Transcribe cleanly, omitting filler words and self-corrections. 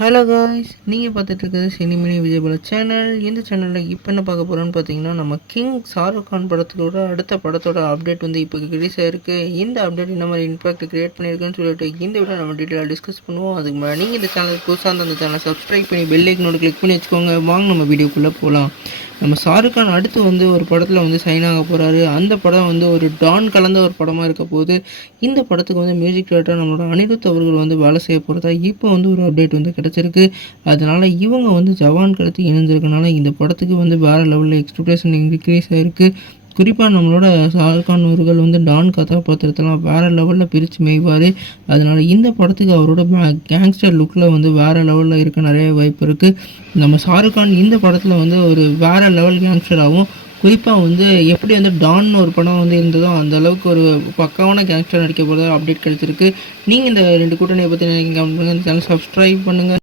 Hello guys, நீங்கள் பார்த்துட்டு இருக்கிறது சினிமினி விஜயபால சேனல். இந்த சேனலில் இப்போ என்ன பார்க்க போகிறோன்னு பார்த்தீங்கன்னா, நம்ம கிங் ஷாருக் கான் படத்தோட அடுத்த படத்தோட அப்டேட் வந்து இப்போ ரிலீஸ் ஆயிருக்கு. இந்த அப்டேட் என்ன மாதிரி இம்பாக்ட் கிரியேட் பண்ணியிருக்குன்னு சொல்லிட்டு இந்த வீடியோ நம்ம டீட்டெயிலாக டிஸ்கஸ் பண்ணுவோம். அதுக்கு முன்னாடி நீங்கள் இந்த சேனல் புதுசாக அந்த சேனலை சப்ஸ்கிரைப் பண்ணி பெல் ஐக்கனோட கிளிக் பண்ணி வச்சுக்கோங்க. வாங்க நம்ம வீடியோக்குள்ளே போகலாம். நம்ம ஷாருக் கான் அடுத்து வந்து ஒரு படத்தில் வந்து சைன் ஆக போகிறாரு. அந்த படம் வந்து ஒரு டான் கலந்த ஒரு படமாக இருக்க போது. இந்த படத்துக்கு வந்து மியூசிக் டைரக்டர் நம்மளோட அனிருத் அவர்கள் வந்து வேலை செய்ய போகிறதா இப்போ வந்து ஒரு அப்டேட் வந்து கிடச்சிருக்கு. அதனால் இவங்க வந்து ஜவான் கடத்தி இணைஞ்சிருக்கனால இந்த படத்துக்கு வந்து வேறு லெவலில் எக்ஸ்பெக்டேஷன் இன்க்ரீஸ் ஆகிருக்கு. குறிப்பாக நம்மளோட ஷாருக் கான் அவர்கள் வந்து டான் கதாபாத்திரத்தெல்லாம் வேறு லெவலில் பிரித்து மேய்வார். அதனால் இந்த படத்துக்கு அவரோட கேங்ஸ்டர் லுக்கில் வந்து வேறு லெவலில் இருக்க நிறைய வாய்ப்பு இருக்குது. நம்ம ஷாருக் கான் இந்த படத்தில் வந்து ஒரு வேறு லெவல் கேங்ஸ்டராகவும், குறிப்பாக வந்து எப்படி வந்து டான் ஒரு படம் வந்து இருந்ததோ அந்த அளவுக்கு ஒரு பக்காவான கேங்ஸ்டர் நடிக்க போகிறதா அப்டேட் கிடச்சிருக்கு. நீங்கள் இந்த 2 கூட்டணியை பற்றி நினைக்கிறீங்க? இந்த சேனல் சப்ஸ்கிரைப் பண்ணுங்கள்.